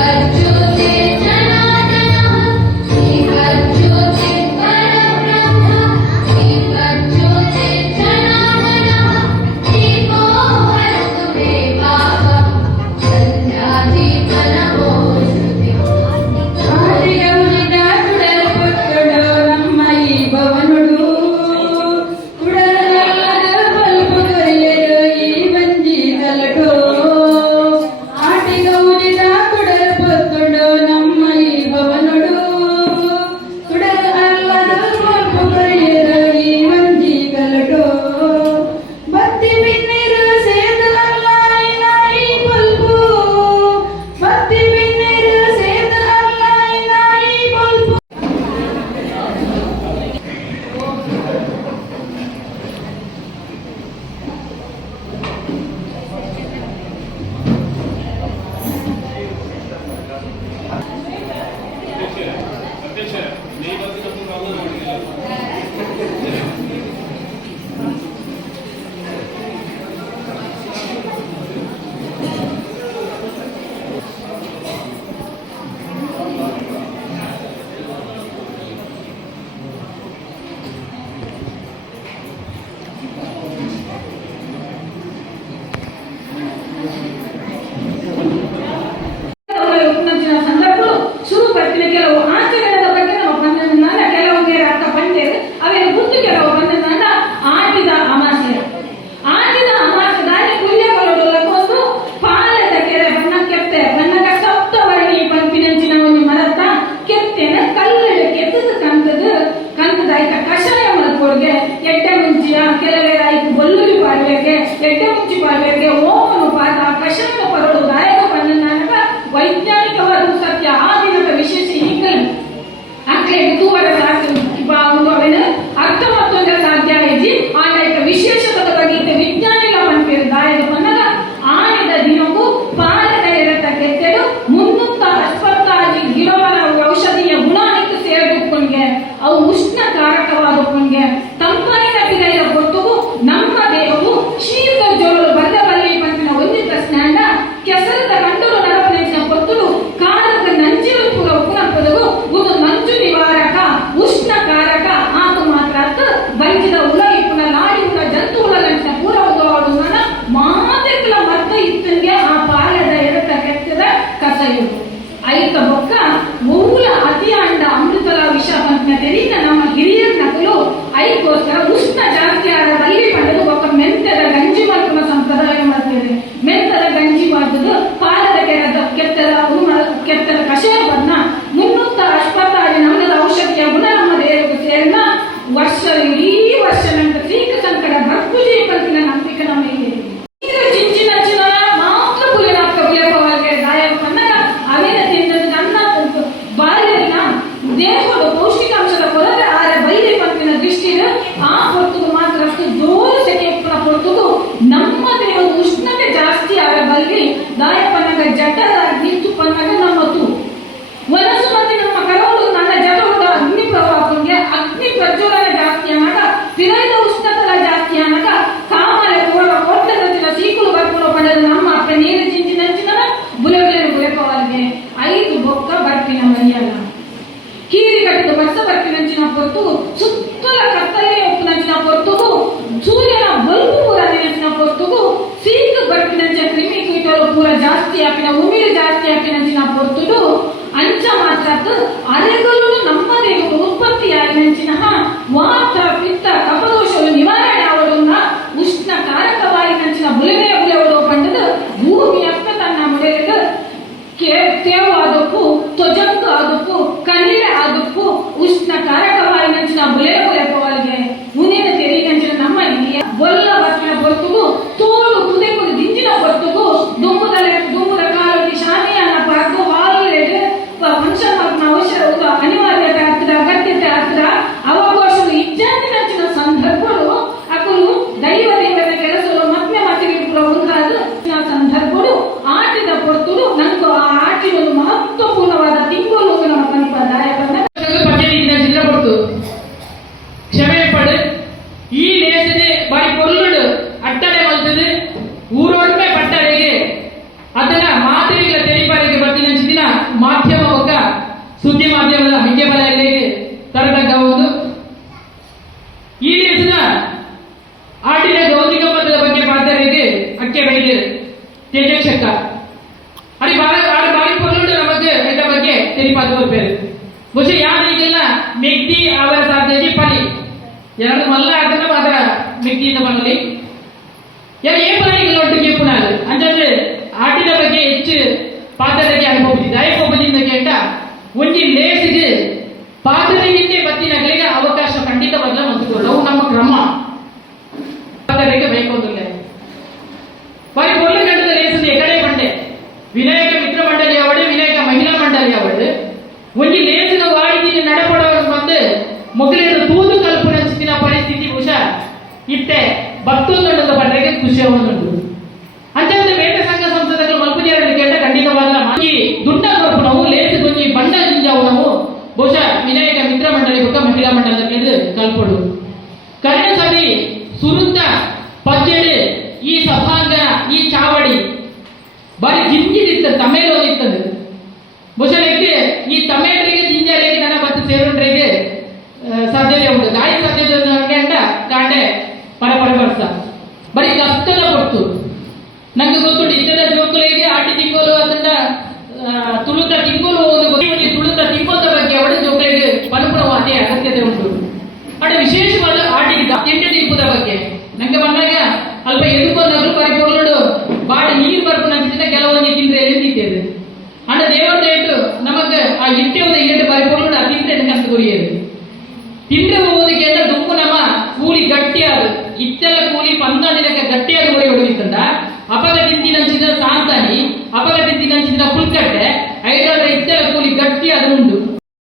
Amen. ಐದು ಬೊಕ್ಕ ಬರ್ತಿನ ಮೈಯಲ್ಲ ಕೀರಿ ಕಟ್ಟಿದ ಬಸ್ಸ ಬರ್ತಿನಂಚಿನ ಪೊರ್ತು, ಸುತ್ತಲ ಕತ್ತಲೆ ಒಪ್ಪುನಂಚಿನ ಪೊರ್ತು, ಸೂರ್ಯನ ಬಲ್ಬು ಪೂರ ನೆನಚಿನ ಪೊರ್ತು, ಸೀಕ ಬರ್ತಿನಂಚ ಕ್ರಿಮಿ ಕೀಟಲು ಪೂರ ಜಾಸ್ತಿ ಹಾಕಿನ ಉಮಿರು ಜಾಸ್ತಿ ಹಾಕಿನಂಚಿನ ಪೊರ್ತು, ಅಂಚ ಮಾತ್ರದ್ದು ಅರೆಗಲು ನಮ್ಮ ದೇವರು ಉತ್ಪತ್ತಿಯಾಗಿ ನಂಚಿನ ಮಾತ್ರ ಪಿತ್ತ ಕಪಲು কর্তব্য ಬಹುಶಃ ಯಾರಿಗೆಲ್ಲ ಮೆಗ್ದಿ ಅವರ ಸಾಧ್ಯತೆ ಪನಿ ಎರಡು ಮಲ್ಲ ಅದನ್ನ ಅದರ ಮೆಗ್ದಿಯಿಂದ ಬರಲಿ ಯಾರು ಏ ಪ್ರಾಣಿಗಳು ಒಟ್ಟಿಗೆ ಪುನಃ ಅಂತಂದ್ರೆ ಆಟಿನ ಬಗ್ಗೆ ಹೆಚ್ಚು ಪಾತ್ರರಿಗೆ ಅನುಭವಿಸಿದೆ ಅನುಭವದಿಂದ ಅಂತ ಒಂಜಿ ಲೇಸಿಗೆ ಪಾತ್ರರಿಗೆ ಬತ್ತಿನಗಳಿಗೆ ಅವಕಾಶ ಖಂಡಿತವಾದ ಮತ್ತು ಅವು ನಮ್ಮ ಕ್ರಮ ಪಾತ್ರರಿಗೆ ಬೈಕೊಂದಿಲ್ಲ వారి పొల్లు గంటలు రేసింది ఎక్కడే పండే వినాయక మిత్ర మండలి అవడు వినాయక మహిళా మండలి అవడు ಒಂಜಿ ಲೇಸಿನ ನಡಪಡವರು ಬಂದು ತೂತು ತೂದು ಕಲ್ಪನಿಸಿದ ಪರಿಸ್ಥಿತಿ ಹುಷ ಇತ್ತೆ ಭಕ್ತೊಂದು ಪಡ್ರಿಗೆ ಖುಷಿ ಒಂದು ಅಂಚಂತೆ ಬೇಟ ಸಂಘ ಸಂಸ್ಥೆಗಳು ಮಲ್ಪುಜಾರನ್ನು ಕೇಟ ಖಂಡಿತವಾದ ಈ ದುಂಡ ಕಲ್ಪನವು ಲೇಸು ಕೊಂಚಿ ಬಂಡ ಜಿಂಜಾವುನವು ಬಹುಶಃ ವಿನಾಯಕ ಮಿತ್ರ ಮಂಡಳಿ ಪಕ್ಕ ಮಹಿಳಾ ಮಂಡಲ ಕೇಂದ್ರ ಕಲ್ಪಡು ಕರೆಯ ಸಭೆ ಸುರುತ್ತ ಪಜ್ಜೆಡು, ಈ ಸಭಾಂಗಣ, ಈ ಚಾವಡಿ, ಬಾರಿ ಜಿಂಜಿದಿತ್ತ ತಮೇಲು ನಂಗೆ ಗೊತ್ತು ಡಿಜಿಟಲ್ ಜೋಕುಲಿಗೆ ಆಟಿ ತಿಂಗೋಲು ಅದನ್ನ ತುಳುತ ತಿಂಗೋಲು ಒಂದು ಗೊತ್ತಿ ತುಳುತ ತಿಂಗೋದ ಬಗ್ಗೆ ಅವಳ ಜೋಕುಲಿಗೆ ಅದೇ ಅಗತ್ಯತೆ ಉಂಟು. ಅಡ ವಿಶೇಷವಾದ ಆಟಿಗೆ ತಿಂಡಿ ದೀಪದ ಬಗ್ಗೆ. ನಂಗೆ ಬಂದಾಗ ಅಲ್ಪ ಎದುಕೊಂಡಾದ್ರು ಪರಿಪೂರ್ಣಡು ಬಾಡಿ ನೀರು ಬರ್ಪು ನಂಚಿದ ಕೆಲವೊಂದು ತಿಂದ್ರೆ ನಿಂತಿದ್ದೇವೆ ಅಣ್ಣ ದೇವರ ದಯಟ್ಟು ನಮಗೆ ಆ ಇಟ್ಟೆ ಒಂದು ಎರಡು ಪರಿಪೂರ್ಣ ತಿಂದ್ರೆ ಅಂತ ಗುರಿಯದು ತಿಂದ್ರೆ ಹೋಗೋದಕ್ಕೆ ಎಲ್ಲ ದುಂಪು ನಮ್ಮ ಕೂಲಿ ಗಟ್ಟಿಯಾದ. ಇತ್ತೆಲ್ಲ ಕೂಲಿ ಪಂದಾಣಿನಕ್ಕೆ ಗಟ್ಟಿಯಾದ ಗುರಿ ಹೊಡೆದಿತ್ತಂದ ಅಪಗ ತಿಂತಿನಂಚಿದ ಸಾಂತಾನಿ ಅಪಗ ತಿಂತಿನಂಚಿದ ಪುಲ್ಕಟ್ಟೆ ಐದಾದ್ರೆ ಇತ್ತರ ಕೂಲಿ ಗಟ್ಟಿಯಾದ